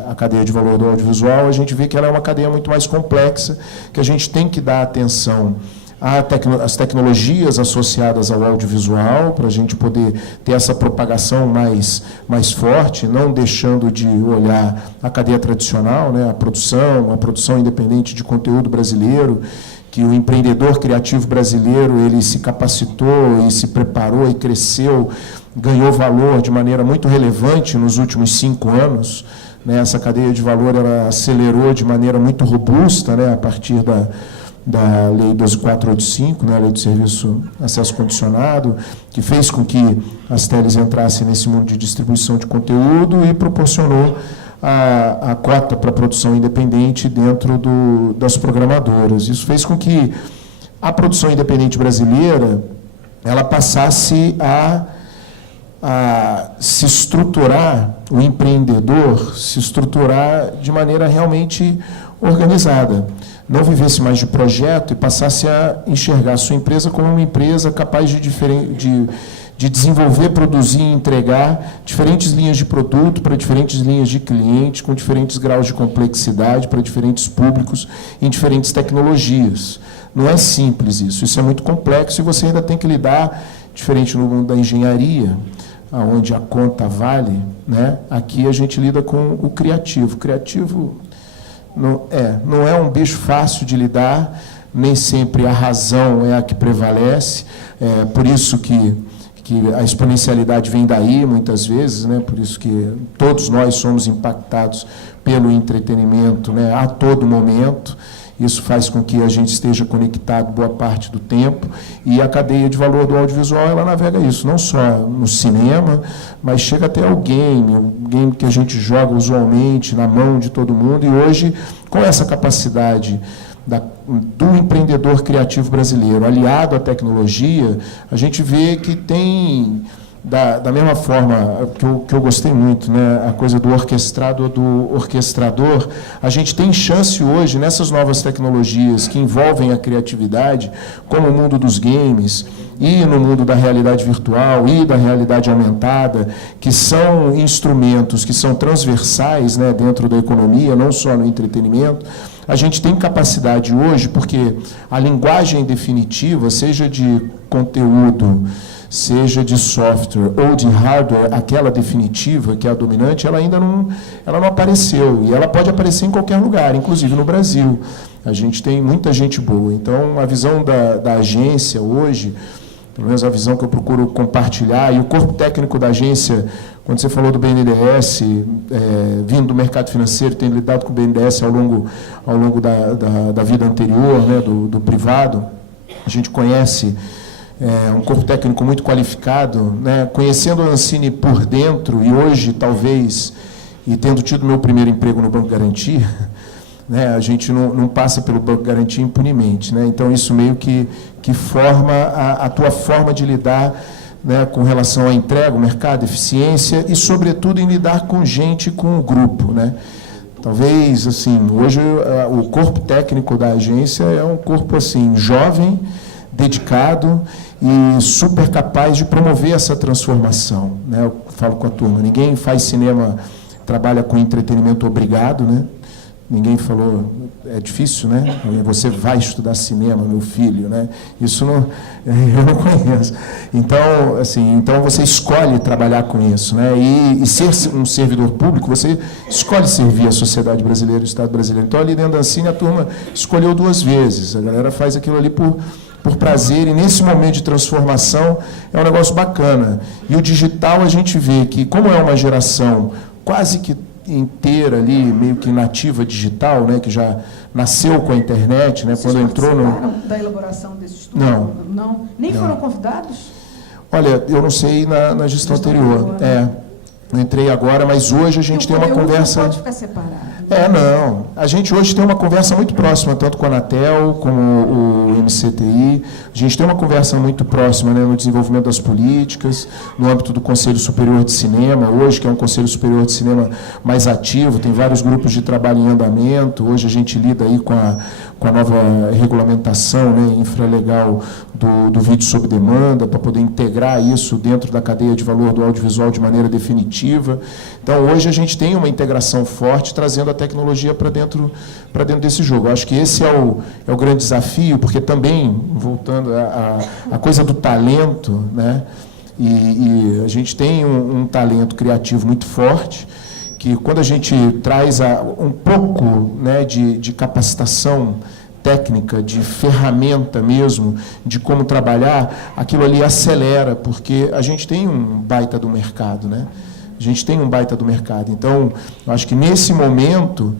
a cadeia de valor do audiovisual, a gente vê que ela é uma cadeia muito mais complexa, que a gente tem que dar atenção às tecnologias associadas ao audiovisual, para a gente poder ter essa propagação mais forte, não deixando de olhar a cadeia tradicional, né, a produção independente de conteúdo brasileiro, que o empreendedor criativo brasileiro ele se capacitou e se preparou e cresceu, ganhou valor de maneira muito relevante nos últimos 5 anos. Né, essa cadeia de valor ela acelerou de maneira muito robusta, né, a partir da Lei 12.485, né, a Lei do Serviço Acesso Condicionado, que fez com que as teles entrassem nesse mundo de distribuição de conteúdo e proporcionou a cota para a produção independente dentro das programadoras. Isso fez com que a produção independente brasileira ela passasse a se estruturar, o empreendedor se estruturar de maneira realmente organizada. Não vivesse mais de projeto e passasse a enxergar a sua empresa como uma empresa capaz de desenvolver, produzir e entregar diferentes linhas de produto para diferentes linhas de clientes, com diferentes graus de complexidade, para diferentes públicos, em diferentes tecnologias. Não é simples isso é muito complexo e você ainda tem que lidar, diferente no mundo da engenharia, onde a conta vale, né? Aqui a gente lida com o criativo. O criativo não é um bicho fácil de lidar, nem sempre a razão é a que prevalece, por isso que a exponencialidade vem daí, muitas vezes, né? Por isso que todos nós somos impactados pelo entretenimento, né? A todo momento. Isso faz com que a gente esteja conectado boa parte do tempo, e a cadeia de valor do audiovisual, ela navega isso, não só no cinema, mas chega até o game que a gente joga usualmente na mão de todo mundo, e hoje, com essa capacidade do empreendedor criativo brasileiro, aliado à tecnologia, a gente vê que tem, da mesma forma que eu gostei muito, né, a coisa do orquestrado ou do orquestrador, a gente tem chance hoje, nessas novas tecnologias que envolvem a criatividade, como o mundo dos games, e no mundo da realidade virtual e da realidade aumentada, que são instrumentos que são transversais, né, dentro da economia, não só no entretenimento. A gente tem capacidade hoje, porque a linguagem definitiva, seja de conteúdo, seja de software ou de hardware, aquela definitiva, que é a dominante, ela ainda não apareceu. E ela pode aparecer em qualquer lugar, inclusive no Brasil. A gente tem muita gente boa. Então, a visão da agência hoje, pelo menos a visão que eu procuro compartilhar, e o corpo técnico da agência, quando você falou do BNDES, vindo do mercado financeiro, tem lidado com o BNDES ao longo da vida anterior, né, do privado, a gente conhece um corpo técnico muito qualificado, né, conhecendo a Ancine por dentro, e hoje, talvez, e tendo tido meu primeiro emprego no Banco Garantia, né, a gente não passa pelo Banco Garantia impunemente, né, então isso meio que forma a tua forma de lidar, né, com relação à entrega, o mercado, eficiência e, sobretudo, em lidar com gente, com o grupo, né. Talvez, assim, hoje o corpo técnico da agência é um corpo, assim, jovem, dedicado e super capaz de promover essa transformação, né. Eu falo com a turma, ninguém faz cinema, trabalha com entretenimento obrigado, né. ninguém falou, é difícil, né? Você vai estudar cinema, meu filho, né? Isso não, eu não conheço. Então, assim, então você escolhe trabalhar com isso, né? E ser um servidor público, você escolhe servir a sociedade brasileira, o Estado brasileiro. Então, ali dentro da Ancine, a turma escolheu 2 vezes. A galera faz aquilo ali por prazer, e nesse momento de transformação é um negócio bacana. E o digital, a gente vê que, como é uma geração quase que inteira ali, meio que nativa digital, né, que já nasceu com a internet, né, Vocês quando entrou no... participaram da elaboração desse estudo? Não. Não? Nem Não. foram convidados? Olha, eu não sei na gestão anterior. Eu entrei agora, mas hoje a gente tem uma conversa... Não pode ficar separado. Não. A gente hoje tem uma conversa muito próxima, tanto com a Anatel como o MCTI. A gente tem uma conversa muito próxima, né, no desenvolvimento das políticas, no âmbito do Conselho Superior de Cinema, hoje, que é um Conselho Superior de Cinema mais ativo, tem vários grupos de trabalho em andamento. Hoje a gente lida aí com a nova regulamentação, né, infralegal do vídeo sob demanda, para poder integrar isso dentro da cadeia de valor do audiovisual de maneira definitiva. Então, hoje a gente tem uma integração forte, trazendo a tecnologia para dentro desse jogo. Eu acho que esse é o grande desafio, porque também, voltando à coisa do talento, né, e a gente tem um talento criativo muito forte, que quando a gente traz um pouco, né, de capacitação técnica, de ferramenta mesmo, de como trabalhar, aquilo ali acelera, porque a gente tem um baita do mercado, né? A gente tem um baita do mercado. Então, eu acho que nesse momento,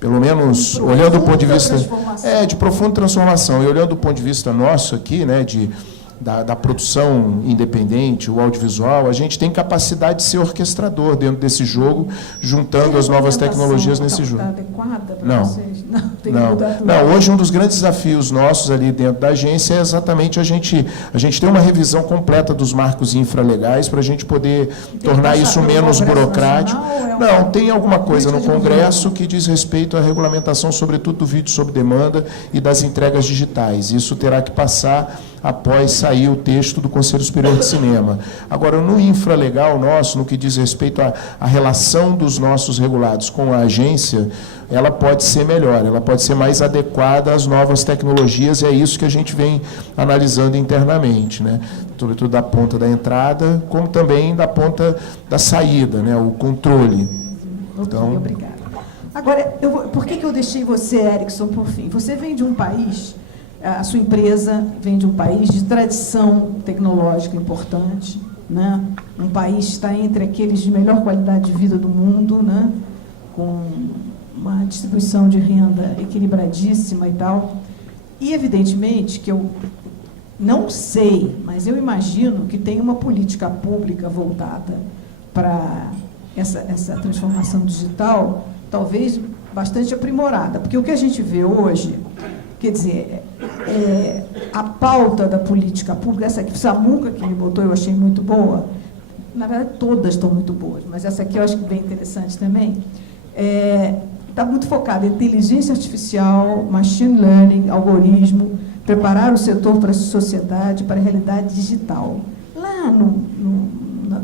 pelo menos olhando do ponto de vista de profunda transformação, e olhando do ponto de vista nosso aqui, né, da produção independente, o audiovisual, a gente tem capacidade de ser orquestrador dentro desse jogo, juntando as novas tecnologias nesse jogo. Adequada para Não. vocês? Não, hoje um dos grandes desafios nossos ali dentro da agência é exatamente a gente ter uma revisão completa dos marcos infralegais para a gente poder tornar isso menos burocrático. Não, tem alguma coisa no Congresso que diz respeito à regulamentação, sobretudo do vídeo sob demanda e das entregas digitais. Isso terá que passar após sair o texto do Conselho Superior de Cinema. Agora, no infralegal nosso, no que diz respeito à relação dos nossos regulados com a agência, ela pode ser melhor, ela pode ser mais adequada às novas tecnologias, e é isso que a gente vem analisando internamente, né? Sobretudo da ponta da entrada, como também da ponta da saída, né? O controle. Então, obrigada. Agora, por que eu deixei você, Erickson, por fim? Você vem de um país, a sua empresa vem de um país de tradição tecnológica importante, né? Um país que está entre aqueles de melhor qualidade de vida do mundo, né? Com uma distribuição de renda equilibradíssima e tal. E, evidentemente, que eu não sei, mas eu imagino que tem uma política pública voltada para essa transformação digital, talvez bastante aprimorada, porque o que a gente vê hoje, quer dizer, a pauta da política pública, essa aqui, o Samuca que me botou, eu achei muito boa, na verdade todas estão muito boas, mas essa aqui eu acho que bem interessante também, está muito focada em inteligência artificial, machine learning, algoritmo, preparar o setor para a sociedade, para a realidade digital. Lá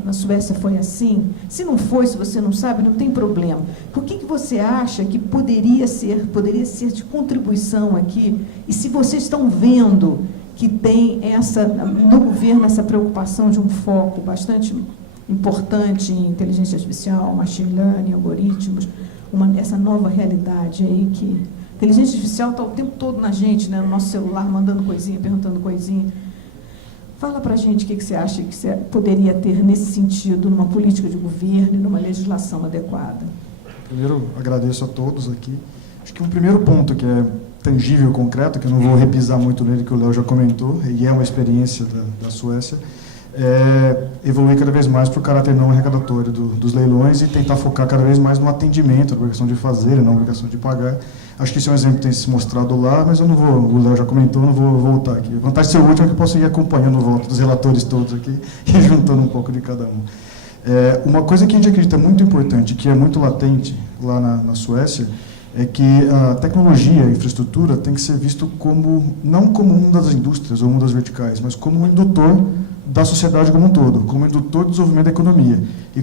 na Suécia foi assim? Se não foi, se você não sabe, não tem problema. Por que você acha que poderia ser de contribuição aqui? E se vocês estão vendo que tem no governo essa preocupação de um foco bastante importante em inteligência artificial, machine learning, algoritmos, essa nova realidade aí que... Inteligência artificial está o tempo todo na gente, né, no nosso celular, mandando coisinha, perguntando coisinha. Fala para a gente o que você acha que você poderia ter nesse sentido, numa política de governo e numa legislação adequada. Primeiro, agradeço a todos aqui. Acho que um primeiro ponto que é tangível, concreto, que eu não vou repisar muito nele, que o Léo já comentou, e é uma experiência da Suécia, evoluir cada vez mais para o caráter não arrecadatório dos leilões e tentar focar cada vez mais no atendimento, na obrigação de fazer e na obrigação de pagar. Acho que esse é um exemplo que tem se mostrado lá, mas eu não vou, o Léo já comentou, não vou voltar aqui. A vantagem de ser o último é que eu posso ir acompanhando o voto dos relatores todos aqui e juntando um pouco de cada um. Uma coisa que a gente acredita muito importante, que é muito latente lá na Suécia, é que a tecnologia, a infraestrutura, tem que ser visto não como uma das indústrias ou uma das verticais, mas como um indutor da sociedade como um todo, como indutor do desenvolvimento da economia. E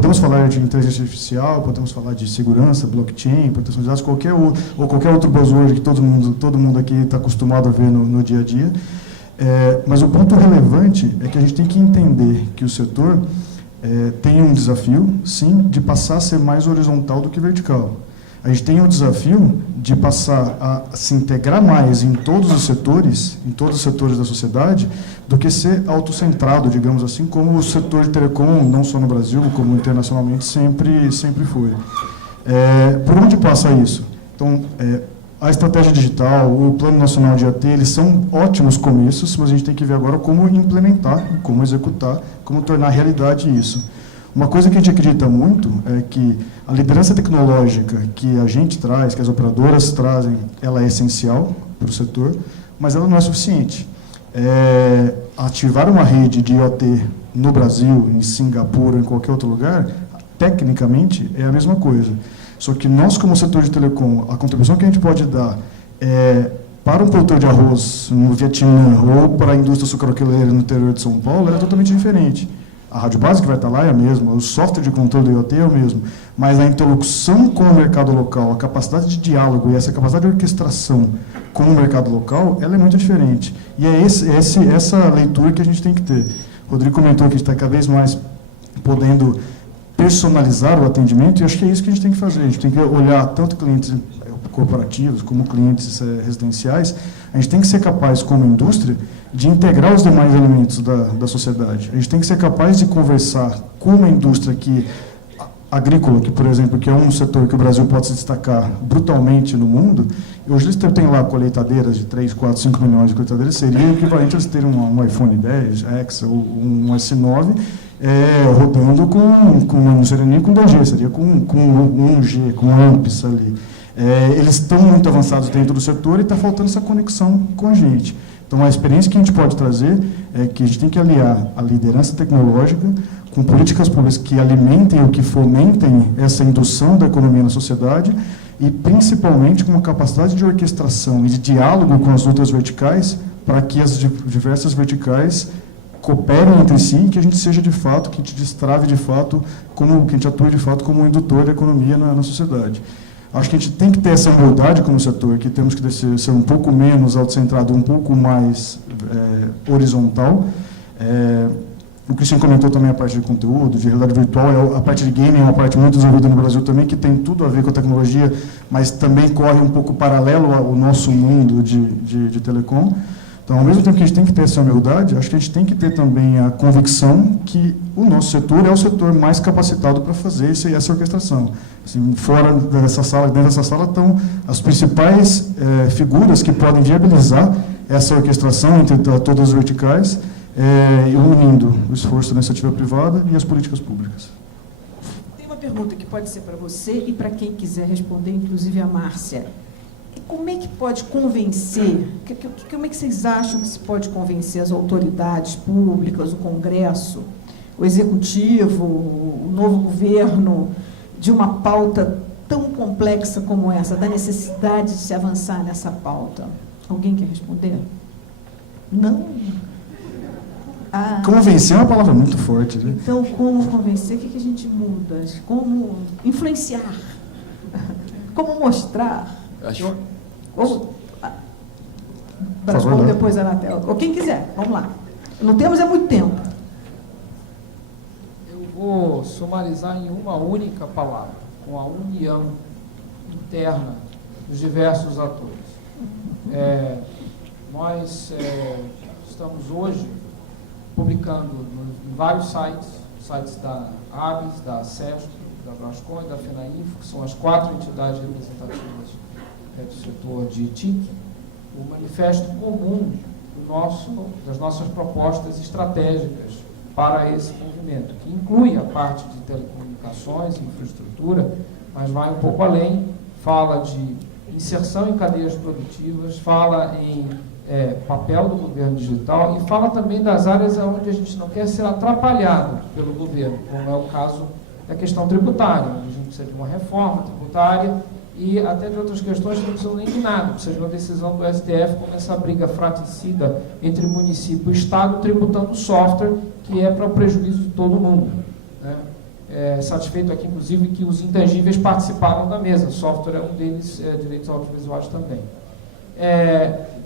podemos falar de inteligência artificial, podemos falar de segurança, blockchain, proteção de dados, qualquer outro buzzword que todo mundo aqui está acostumado a ver no dia a dia. Mas o ponto relevante é que a gente tem que entender que o setor tem um desafio, sim, de passar a ser mais horizontal do que vertical. A gente tem o desafio de passar a se integrar mais em todos os setores da sociedade, do que ser autocentrado, digamos assim, como o setor de telecom, não só no Brasil, como internacionalmente, sempre foi. Por onde passa isso? Então, a estratégia digital, o Plano Nacional de IoT, eles são ótimos começos, mas a gente tem que ver agora como implementar, como executar, como tornar realidade isso. Uma coisa que a gente acredita muito é que a liderança tecnológica que a gente traz, que as operadoras trazem, ela é essencial para o setor, mas ela não é suficiente. Ativar uma rede de IoT no Brasil, em Singapura, em qualquer outro lugar, tecnicamente é a mesma coisa. Só que nós, como setor de telecom, a contribuição que a gente pode dar para um produtor de arroz no Vietnã ou para a indústria sucroalcooleira no interior de São Paulo é totalmente diferente. A rádio base que vai estar lá é a mesma, o software de controle do IoT é o mesmo, mas a interlocução com o mercado local, a capacidade de diálogo e essa capacidade de orquestração com o mercado local, ela é muito diferente. E é essa leitura que a gente tem que ter. O Rodrigo comentou que a gente está cada vez mais podendo personalizar o atendimento, e acho que é isso que a gente tem que fazer. A gente tem que olhar tanto clientes corporativos como clientes residenciais. A gente tem que ser capaz, como indústria, de integrar os demais elementos da sociedade. A gente tem que ser capaz de conversar com uma indústria agrícola, que, por exemplo, que é um setor que o Brasil pode se destacar brutalmente no mundo. Hoje eles têm lá colheitadeiras de 3, 4, 5 milhões de colheitadeiras, seria o equivalente a eles terem um iPhone 10, X ou um S9, rodando não seria nem com 2G, seria com 1G, com AMPS ali. Eles estão muito avançados dentro do setor e está faltando essa conexão com a gente. Então, a experiência que a gente pode trazer é que a gente tem que aliar a liderança tecnológica com políticas públicas que alimentem ou que fomentem essa indução da economia na sociedade e, principalmente, com uma capacidade de orquestração e de diálogo com as outras verticais para que as diversas verticais cooperem entre si e que a gente seja, de fato, que a gente destrave, de fato, que a gente atue, de fato, como um indutor da economia na sociedade. Acho que a gente tem que ter essa humildade como setor, que temos que ser um pouco menos autocentrado, um pouco mais horizontal. O Cristian comentou também a parte de conteúdo, de realidade virtual, a parte de gaming é uma parte muito desenvolvida no Brasil também, que tem tudo a ver com a tecnologia, mas também corre um pouco paralelo ao nosso mundo de telecom. Então, ao mesmo tempo que a gente tem que ter essa humildade, acho que a gente tem que ter também a convicção que o nosso setor é o setor mais capacitado para fazer essa orquestração. Assim, fora dessa sala, dentro dessa sala, estão as principais figuras que podem viabilizar essa orquestração entre todas as verticais, unindo o esforço da iniciativa privada e as políticas públicas. Tem uma pergunta que pode ser para você e para quem quiser responder, inclusive a Márcia. Como é que pode convencer, como é que vocês acham que se pode convencer as autoridades públicas, o Congresso, o Executivo, o novo governo, de uma pauta tão complexa como essa, da necessidade de se avançar nessa pauta? Alguém quer responder? Não? Convencer é uma palavra muito forte, né? Então, como convencer? O que a gente muda? Como influenciar? Como mostrar? Ou depois a Anatel. Ou quem quiser, vamos lá. Não temos muito tempo. Eu vou sumarizar em uma única palavra, com a união interna dos diversos atores. Nós estamos hoje publicando em vários sites da ABS, da SESC, da Brascom e da FENAINFO, que são as 4 entidades representativas do setor de TIC, o manifesto comum das nossas propostas estratégicas para esse movimento, que inclui a parte de telecomunicações e infraestrutura, mas vai um pouco além, fala de inserção em cadeias produtivas, fala em papel do governo digital e fala também das áreas onde a gente não quer ser atrapalhado pelo governo, como é o caso da questão tributária, onde a gente precisa de uma reforma tributária e até de outras questões que não precisam nem de nada, precisa de uma decisão do STF, como essa briga fratricida entre município e Estado, tributando software que é para o prejuízo de todo mundo, né? satisfeito aqui, inclusive, que os intangíveis participaram da mesa. Software é um deles, direitos audiovisuais também.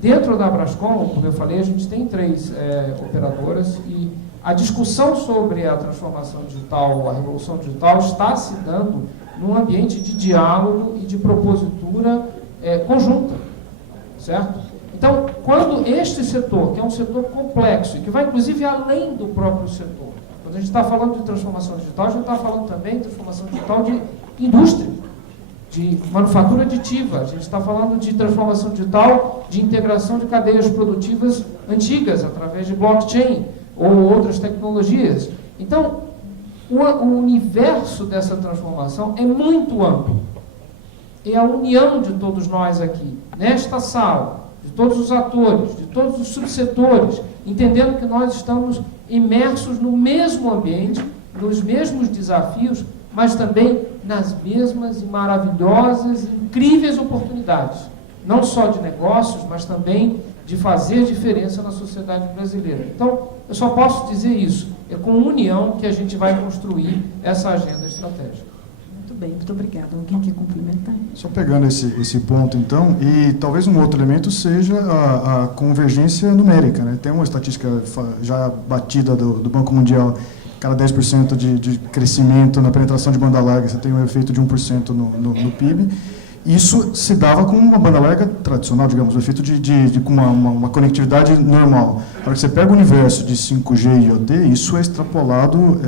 Dentro da Brascom, como eu falei, a gente tem 3 operadoras e a discussão sobre a transformação digital, a revolução digital, está se dando num ambiente de diálogo e de propositura conjunta, certo? Então, quando este setor, que é um setor complexo e que vai inclusive além do próprio setor, quando a gente está falando de transformação digital, a gente está falando também de transformação digital de indústria, de manufatura aditiva, a gente está falando de transformação digital, de integração de cadeias produtivas antigas através de blockchain ou outras tecnologias. Então, o universo dessa transformação é muito amplo. E a união de todos nós aqui, nesta sala, de todos os atores, de todos os subsetores, entendendo que nós estamos imersos no mesmo ambiente, nos mesmos desafios, mas também nas mesmas e maravilhosas, incríveis oportunidades, não só de negócios, mas também de fazer diferença na sociedade brasileira. Então, eu só posso dizer isso, é com união que a gente vai construir essa agenda estratégica. Muito bem, muito obrigada. Alguém quer complementar? Só pegando esse ponto, então, e talvez um outro elemento seja a convergência numérica, né? Tem uma estatística já batida do Banco Mundial, cada 10% de crescimento na penetração de banda larga, você tem um efeito de 1% no PIB. Isso se dava com uma banda larga tradicional, digamos, o efeito com uma conectividade normal. Agora que você pega o universo de 5G e IoT, isso é extrapolado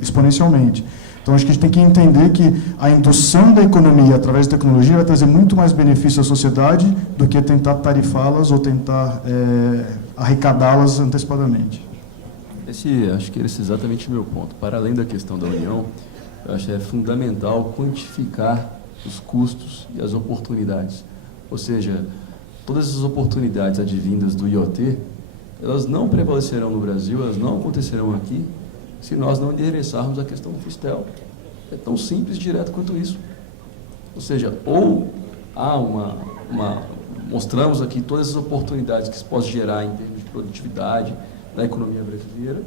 exponencialmente. Então, acho que a gente tem que entender que a indução da economia através de tecnologia vai trazer muito mais benefício à sociedade do que tentar tarifá-las ou tentar arrecadá-las antecipadamente. Acho que esse é exatamente o meu ponto. Para além da questão da união, eu acho que é fundamental quantificar os custos e as oportunidades. Ou seja, todas essas oportunidades advindas do IoT, elas não prevalecerão no Brasil, elas não acontecerão aqui, se nós não endereçarmos a questão do FUSTEL. É tão simples e direto quanto isso. Ou seja, ou há mostramos aqui todas as oportunidades que isso pode gerar em termos de produtividade na economia brasileira,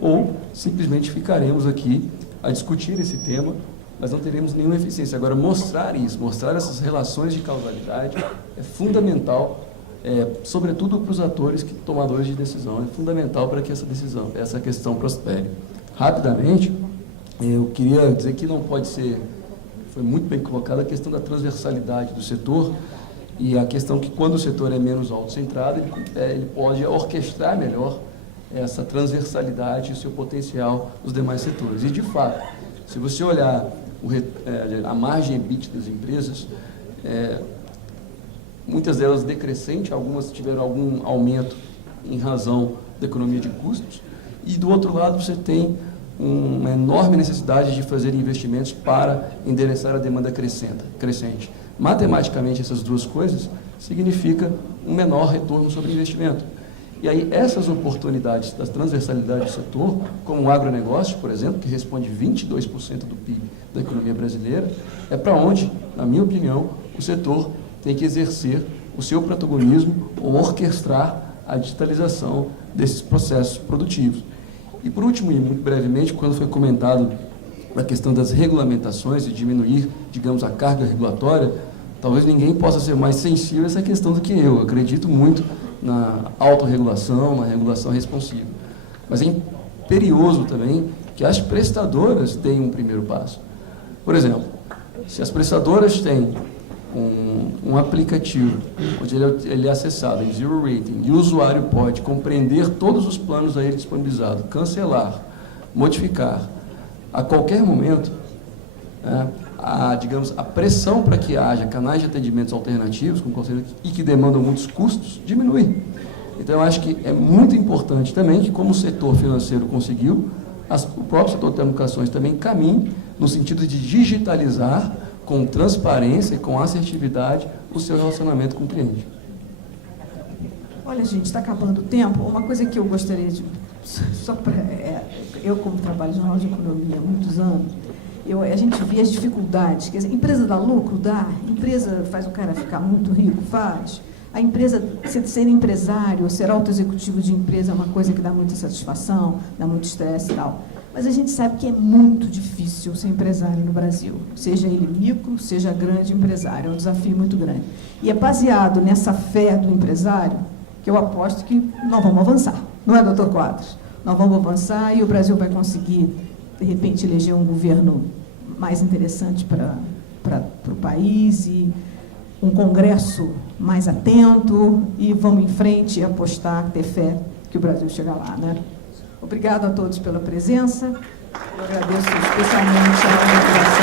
ou simplesmente ficaremos aqui a discutir esse tema, mas não teremos nenhuma eficiência. Agora, mostrar isso, mostrar essas relações de causalidade é fundamental, sobretudo para os atores tomadores de decisão, é fundamental para que essa questão prospere. Rapidamente, eu queria dizer que não pode ser, foi muito bem colocada a questão da transversalidade do setor e a questão que quando o setor é menos autocentrado, ele pode orquestrar melhor essa transversalidade e o seu potencial nos demais setores. E, de fato, se você olhar a margem EBITDA das empresas, muitas delas decrescente, algumas tiveram algum aumento em razão da economia de custos, e do outro lado você tem uma enorme necessidade de fazer investimentos para endereçar a demanda crescente. Matematicamente, essas duas coisas significam um menor retorno sobre investimento. E aí, essas oportunidades da transversalidade do setor, como o agronegócio, por exemplo, que responde 22% do PIB da economia brasileira, é para onde, na minha opinião, o setor tem que exercer o seu protagonismo ou orquestrar a digitalização desses processos produtivos. E, por último, e muito brevemente, quando foi comentado a questão das regulamentações e diminuir, digamos, a carga regulatória, talvez ninguém possa ser mais sensível a essa questão do que eu. Eu acredito muito na autorregulação, na regulação responsiva. Mas é imperioso também que as prestadoras deem um primeiro passo. Por exemplo, se as prestadoras têm um aplicativo onde ele é acessado em zero rating e o usuário pode compreender todos os planos a ele disponibilizados, cancelar, modificar a qualquer momento, a pressão para que haja canais de atendimentos alternativos e que demandam muitos custos diminui. Então, eu acho que é muito importante também que, como o setor financeiro conseguiu, o próprio setor de telecomunicações também caminhe no sentido de digitalizar com transparência e com assertividade o seu relacionamento com o cliente. Olha, gente, está acabando o tempo. Uma coisa que eu gostaria de... eu, como trabalho no Jornal de Economia há muitos anos, a gente vê as dificuldades. Quer dizer, empresa dá lucro? Dá. Empresa faz o cara ficar muito rico? Faz. A empresa, ser empresário, ser autoexecutivo de empresa é uma coisa que dá muita satisfação, dá muito estresse e tal. Mas a gente sabe que é muito difícil ser empresário no Brasil, seja ele micro, seja grande empresário, é um desafio muito grande. E é baseado nessa fé do empresário que eu aposto que nós vamos avançar, não é, doutor Quadros? Nós vamos avançar e o Brasil vai conseguir, de repente, eleger um governo mais interessante para o país e um Congresso mais atento, e vamos em frente e apostar, ter fé que o Brasil chega lá, né? Obrigado a todos pela presença. Eu agradeço especialmente a